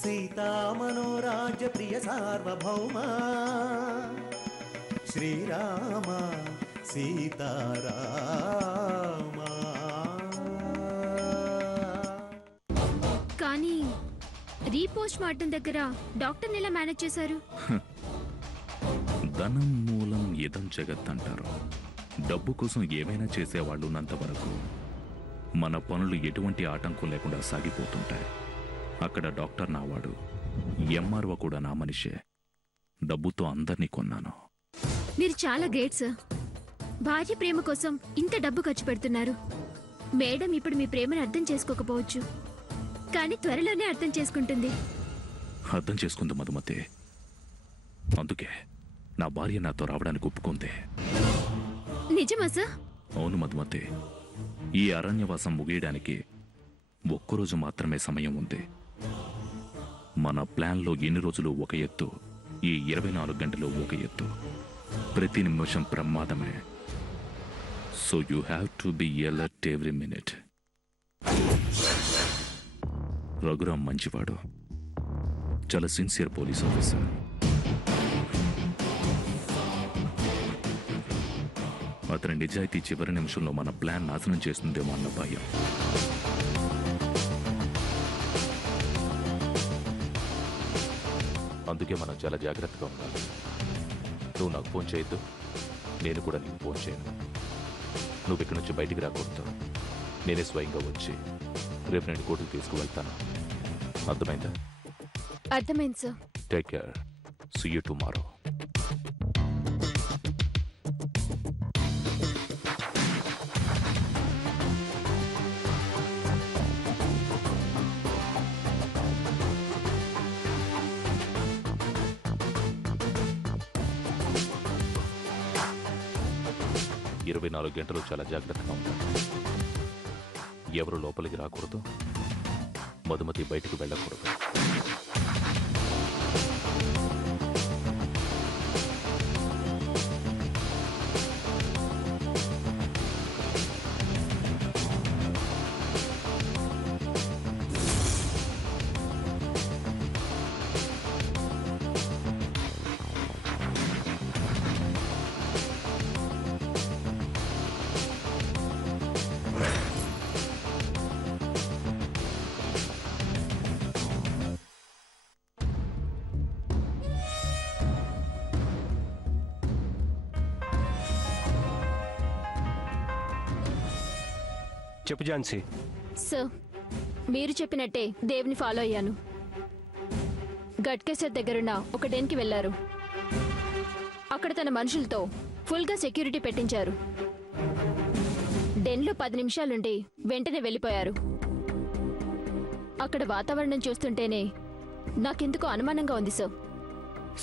సీతామనోరాజ్య ప్రియ సార్వభౌమా శ్రీరామ సీతారామా. కానీ repost mortem దగ్గర డాక్టర్ని ఎలా మేనేజ్ చేశారు? ధనం మూలం ఇదం జగత్ అంటారు. డబ్బు కోసం ఏమైనా చేసేవాళ్ళు ఉన్నంత వరకు మన పనులు ఎటువంటి ఆటంకం లేకుండా సాగిపోతుంటాయి. అక్కడ డాక్టర్ నావాడు, ఎంఆర్ఓ కూడా నా మనిషే. డబ్బుతో అందరినీ కొన్నాను. మీరు చాలా గ్రేట్ సార్. భార్య ప్రేమ కోసం ఇంత డబ్బు ఖర్చు పెడుతున్నారు. మేడం ఇప్పుడు మీ ప్రేమను అర్థం చేసుకోకపోవచ్చు, కానీ త్వరలోనే అర్థం చేసుకుంటుంది. అర్థం చేసుకుంది మధుమతి. అందుకే నా భార్య నాతో రావడానికి ఒప్పుకుంది. నిజమా సార్? అవును మధుమతి. ఈ అరణ్యవాసం ముగియడానికి ఒక్కరోజు మాత్రమే సమయం ఉంది. మన ప్లాన్లో ఎన్ని రోజులు ఒక ఎత్తు, ఈ 24 గంటలు ఒక ఎత్తు. ప్రతి నిమిషం ప్రమాదమే. So you have to be alert every minute. Raghuram మంచివాడు, చాలా సిన్సియర్ పోలీస్ ఆఫీసర్. అతని నిజాయితీ చివరి నిమిషంలో మన ప్లాన్ నాశనం చేస్తుందేమో అన్న భయం. అందుకే మనం చాలా జాగ్రత్తగా ఉండాలి. నువ్వు నాకు ఫోన్ చేయొద్దు, నేను కూడా నీకు ఫోన్ చేయను. నువ్వు ఇక్కడి నుంచి బయటికి రాకూడదు. నేనే స్వయంగా వచ్చి రేపు నేను కోర్టుకు తీసుకువెళ్తాను. అర్థమైందా? అర్థమైంది sir. Take care. See you tomorrow. ఇరవై 24 గంటలు చాలా జాగ్రత్తగా ఉంటాను. ఎవరు లోపలికి రాకూడదు, మధుమతి బయటకు వెళ్ళకూడదు. చెప్పు ఝాన్సీ. సార్, మీరు చెప్పినట్టే దేవ్ని ఫాలో అయ్యాను. గట్కేసర్ దగ్గరున్న ఒక డెన్కి వెళ్లారు. అక్కడ తన మనుషులతో ఫుల్గా సెక్యూరిటీ పెట్టించారు. డెన్లో 10 నిమిషాలుండి వెంటనే వెళ్ళిపోయారు. అక్కడ వాతావరణం చూస్తుంటేనే నాకెందుకో అనుమానంగా ఉంది సార్.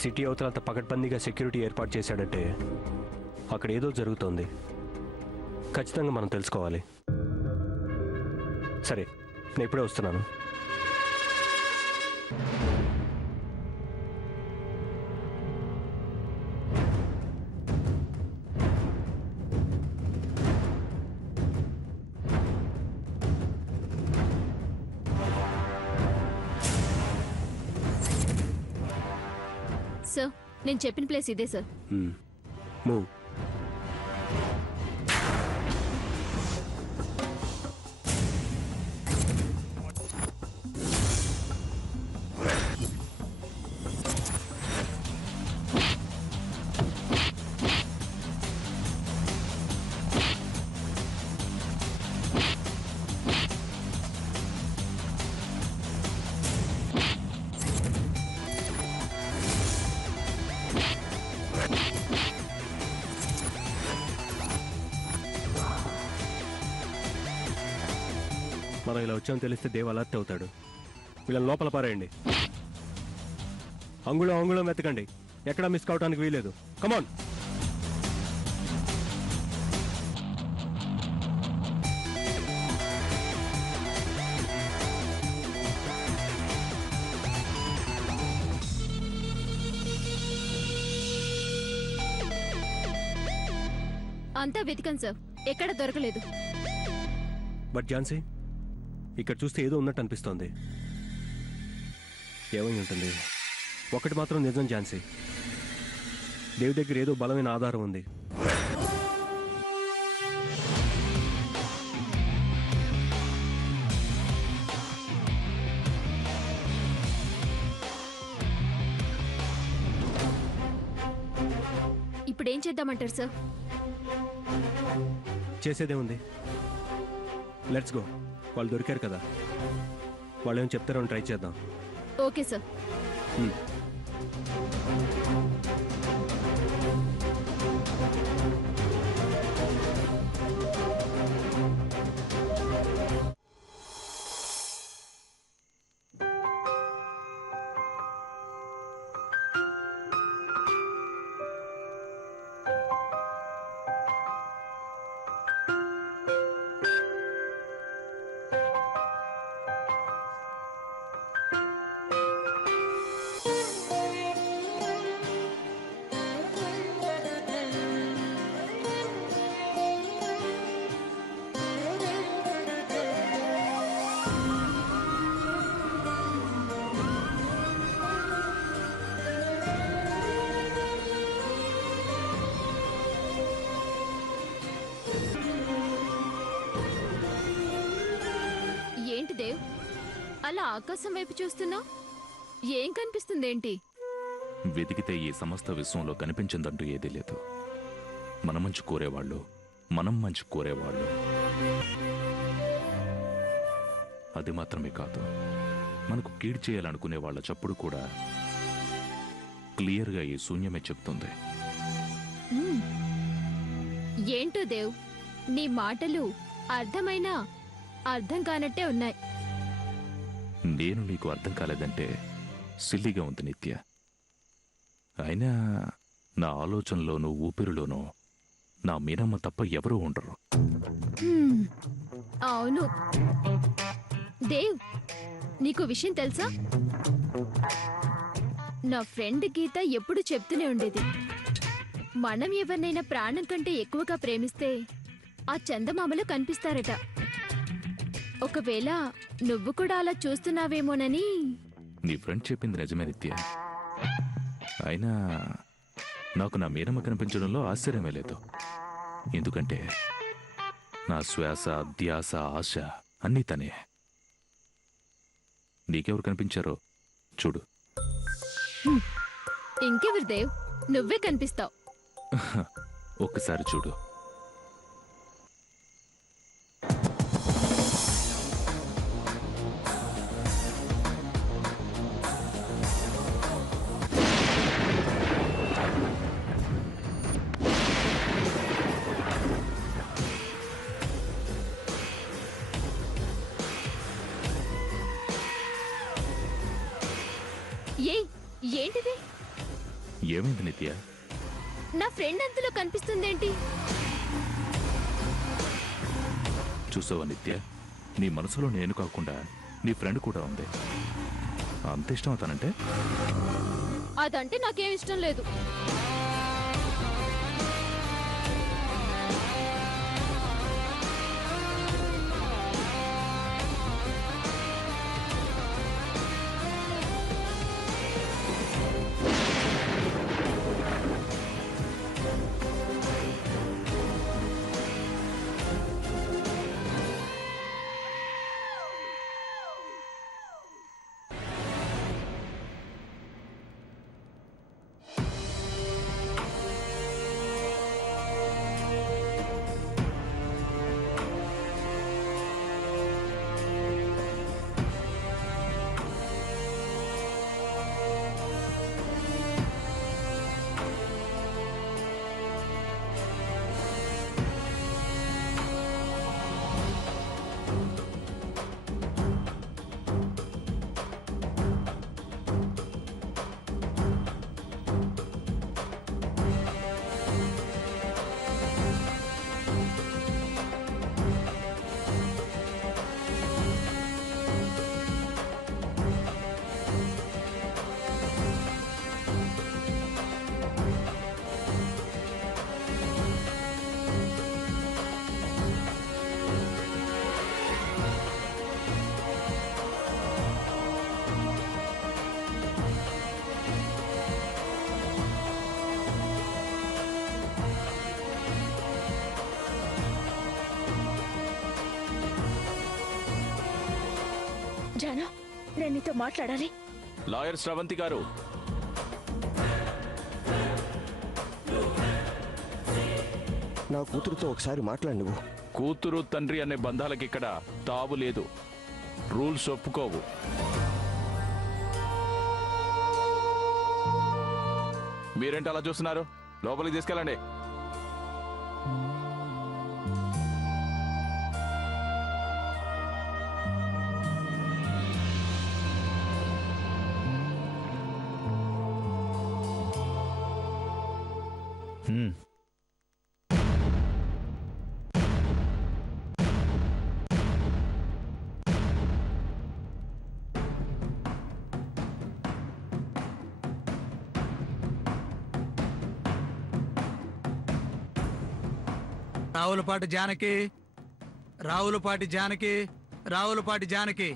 సిటీ అవతలంత పకడ్బందీగా సెక్యూరిటీ ఏర్పాటు చేశాడంటే అక్కడ ఏదో జరుగుతోంది. ఖచ్చితంగా మనం తెలుసుకోవాలి. సరే, నేను ఇప్పుడే వస్తున్నాను. సార్, నేను చెప్పిన ప్లేస్ ఇదే సార్. మూవ్. మనం ఇలా వచ్చామని తెలిస్తే దేవ్ అలర్ట్ అవుతాడు. వీళ్ళని లోపల పారేయండి. అంగుళం వెతకండి. ఎక్కడా మిస్ కావడానికి వీలేదు. కమాన్. అంతా వెతికాను సార్, ఎక్కడ దొరకలేదు. బట్ ఝాన్సీ, ఇక్కడ చూస్తే ఏదో ఉన్నట్టు అనిపిస్తోంది. ఏమై ఉంటుంది? ఒకటి మాత్రం నిజం ఝాన్సీ, దేవి దగ్గర ఏదో బలమైన ఆధారం ఉంది. ఇప్పుడు ఏం చేద్దామంటారు సార్? చేసేదేముంది, లెట్స్ గో. వాళ్ళు దొరికారు కదా, వాళ్ళు ఏం చెప్తారో ట్రై చేద్దాం. Okay sir. ఏంటి దేవ్, అలా ఆకాశం వైపు చూస్తున్నావు? ఏం కనిపిస్తుందేంటి? వెతికితే ఈ సమస్త విశ్వంలో కనిపించిందంటూ ఏదీ లేదు. మన మంచి కోరేవాళ్ళు, మనం మంచి కోరేవాళ్ళు. అది మాత్రమే కాదు, మనకు కీడు చేయాలనుకునే వాళ్ళ చప్పుడు కూడా క్లియర్గా ఈ శూన్యమే చెప్తుంది. ఏంటో దేవ్, నీ మాటలు అర్థమైనా అర్థం కానట్టే ఉన్నాయి. నేను నీకు అర్థం కాలేదంటే సిల్లిగా ఉంది నిత్య. అయినా నా ఆలోచనలోనూ ఊపిరిలోనూ నా మీనమ్మ తప్ప ఎవరూ ఉండరు. అవును దేవ్, నీకు విషయం తెలుసా? నా ఫ్రెండ్ గీత ఎప్పుడు చెప్తూనే ఉండేది, మనం ఎవరినైనా ప్రాణం కంటే ఎక్కువగా ప్రేమిస్తే ఆ చందమామలో కనిపిస్తారట. ఒకవేళ నువ్వు కూడా అలా చూస్తున్నావేమోనని. నీ ఫ్రెండ్ చెప్పింది నిజమే నిత్య. అయినా నాకు నా మీనమ్మ కనిపించడంలో ఆశ్చర్యమే లేదు. ఎందుకంటే నా శ్వాస, ధ్యాస, ఆశ అన్నీ తనే. నీకెవరు కనిపించారో చూడు. ఇంకెవరు దేవ్, నువ్వే కనిపిస్తావు. ఒక్కసారి చూడు. ఏంటిది? ఏమైంది నిత్య? నా ఫ్రెండ్ అంతలో కనిపిస్తుందేంటి? చూసావా నిత్య, నీ మనసులో నేను కాకుండా నీ ఫ్రెండ్ కూడా ఉంది. అంత ఇష్టం అవుతానంటే? అదంటే నాకేం ఇష్టం లేదు. జాను, నేను నీతో మాట్లాడాలి. లాయర్ శ్రవంతి గారు, నా కూతురుతో ఒకసారి మాట్లాడి నువ్వు. కూతురు తండ్రి అనే బంధాలకి ఇక్కడ తావు లేదు. రూల్స్ ఒప్పుకోవు. మీరేంటి అలా చూస్తున్నారు? లోపలికి తీసుకెళ్ళండి. రావులపాటి జానకి, రావులపాటి జానకి, రావులపాటి జానకి.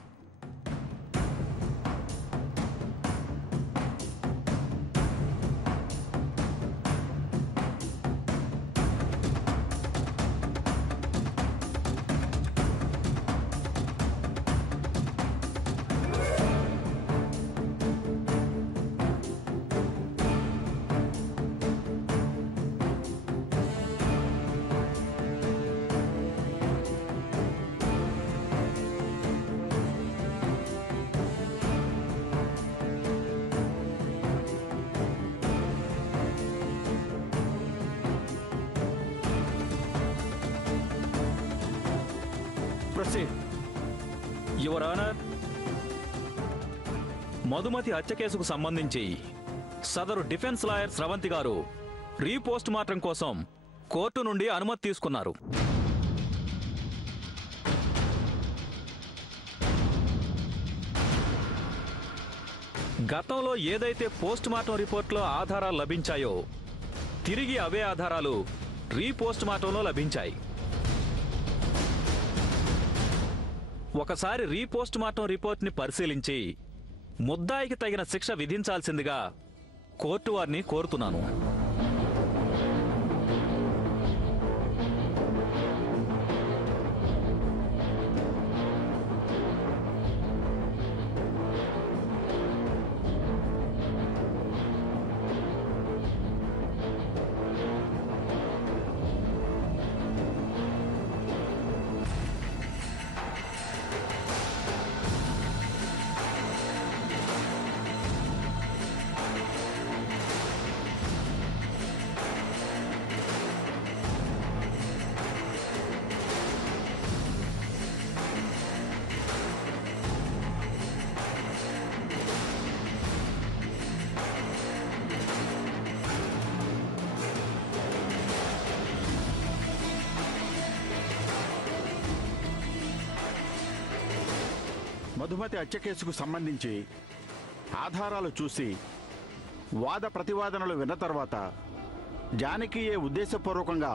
యువర్ ఆనర్, మధుమతి హత్య కేసుకు సంబంధించి సదరు డిఫెన్స్ లాయర్ స్రవంతి గారు రీపోస్ట్ మార్టం కోసం కోర్టు నుండి అనుమతి తీసుకున్నారు. గతంలో ఏదైతే పోస్ట్ మార్టం రిపోర్ట్లో ఆధారాలు లభించాయో తిరిగి అవే ఆధారాలు రీపోస్ట్ మార్టంలో లభించాయి. ఒకసారి రీపోస్ట్ మార్టం రిపోర్ట్ని పరిశీలించి ముద్దాయికి తగిన శిక్ష విధించాల్సిందిగా కోర్టు వారిని కోరుతున్నాను. మధుమతి హత్య కేసుకు సంబంధించి ఆధారాలు చూసి వాద ప్రతివాదనలు విన్న తర్వాత జానకియే ఉద్దేశపూర్వకంగా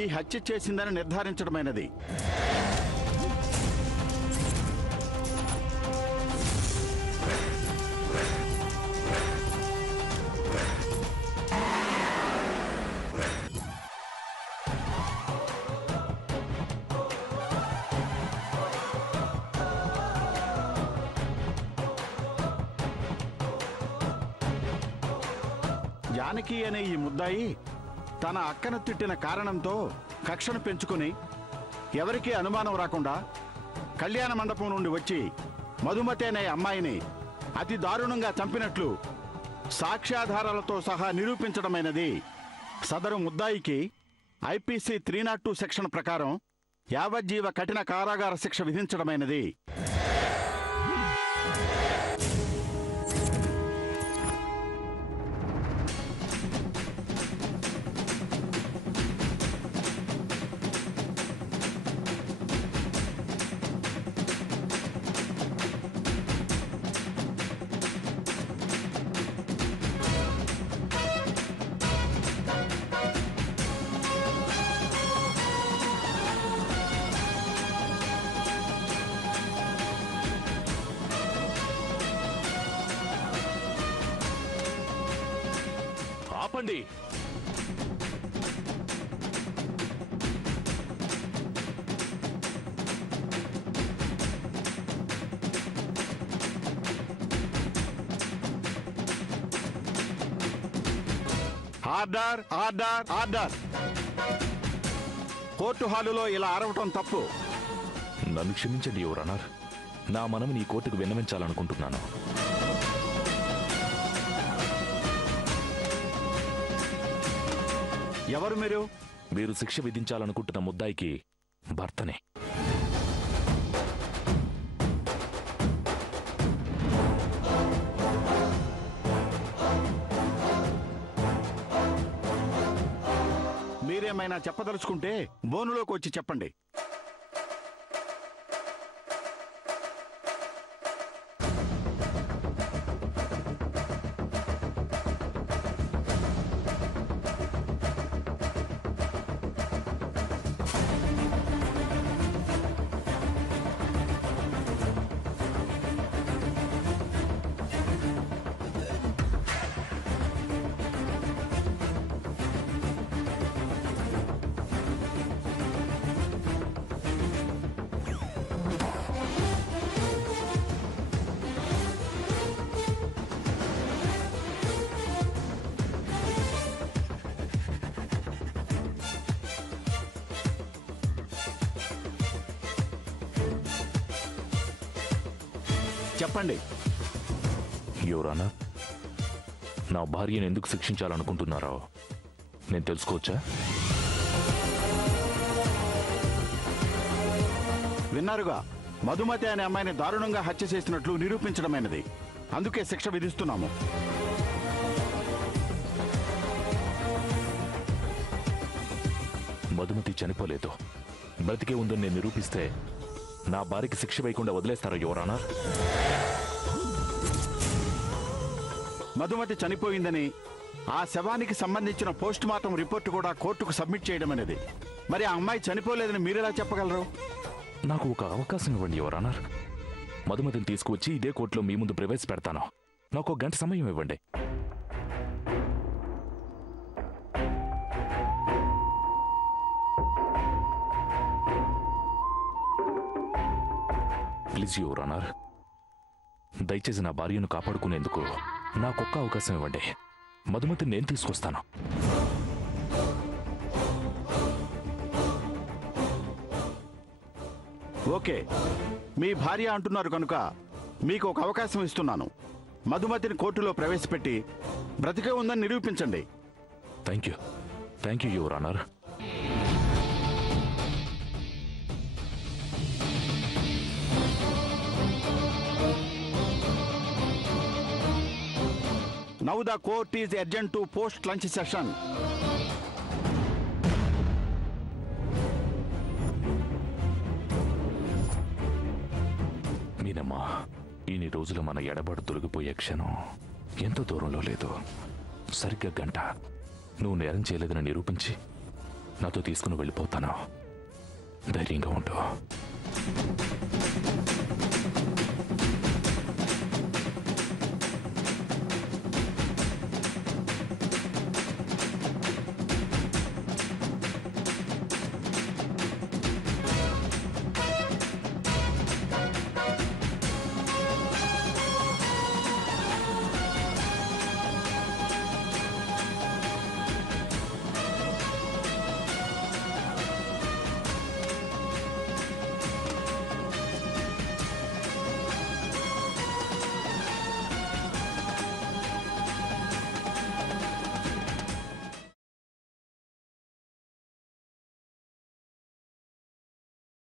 ఈ హత్య చేసిందని నిర్ధారించడమైనది. జానకి అనే ఈ ముద్దాయి తన అక్కను తిట్టిన కారణంతో కక్షను పెంచుకుని ఎవరికీ అనుమానం రాకుండా కళ్యాణ మండపం నుండి వచ్చి మధుమతి అనే అమ్మాయిని అతి దారుణంగా చంపినట్లు సాక్ష్యాధారాలతో సహా నిరూపించడమైనది. సదరు ముద్దాయికి ఐపీసీ 302 సెక్షన్ ప్రకారం యావజ్జీవ కఠిన కారాగార శిక్ష విధించడమైనది. ఆపండి. Order order order. కోర్టు హాలులో ఇలా అరవటం తప్పు. నన్ను క్షమించండి యువర్ ఆనర్. నా మనము నీ కోర్టుకు విన్నవించాలనుకుంటున్నాను. ఎవరు మీరు? మీరు శిక్ష విధించాలనుకుంటున్న ముద్దాయికి భర్తనే. మీరేమైనా చెప్పదలుచుకుంటే బోనులోకి వచ్చి చెప్పండి. చెప్పండి. యువర్ ఆనర్, నా భార్యను ఎందుకు శిక్షించాలనుకుంటున్నారో నేను తెలుసుకోవచ్చా? విన్నారుగా, మధుమతి అనే అమ్మాయిని దారుణంగా హత్య చేసినట్లు నిరూపించడమైనది. అందుకే శిక్ష విధిస్తున్నాము. మధుమతి చనిపోలేదు, బ్రతికే ఉందని నేను నిరూపిస్తే నా భార్యకి శిక్ష వేయకుండా వదిలేస్తారా యువర్ ఆనర్? మధుమతి చనిపోయిందని ఆ శవానికి సంబంధించిన పోస్ట్ మార్టం రిపోర్టు కూడా కోర్టుకు సబ్మిట్ చేయడం అనేది. మరి ఆ అమ్మాయి చనిపోలేదని మీరెలా చెప్పగలరు? నాకు ఒక అవకాశం ఇవ్వండి యువర్ ఆనర్. మధుమతిని తీసుకువచ్చి ఇదే కోర్టులో మీ ముందు ప్రవేశపెడతాను. నాకు ఒక గంట సమయం ఇవ్వండి. ప్లీజ్ యువర్ ఆనర్, దయచేసి నా భార్యను కాపాడుకునేందుకు నాకొక్క అవకాశం ఇవ్వండి. మధుమతిని నేను తీసుకొస్తాను. ఓకే, మీ భార్య అంటున్నారు కనుక మీకు ఒక అవకాశం ఇస్తున్నాను. మధుమతిని కోర్టులో ప్రవేశపెట్టి బ్రతికే ఉందని నిరూపించండి. Thank you your honour. Now the court is adjourned to post-lunch session. మీనమ్మా, ఇన్ని రోజులు మన ఎడబాటు తొలగిపోయే క్షణం ఎంత దూరంలో లేదు. సరిగ్గా గంట నువ్వు నేరం చేయలేదని నిరూపించి నాతో తీసుకుని వెళ్ళిపోతాను. ధైర్యంగా ఉండు.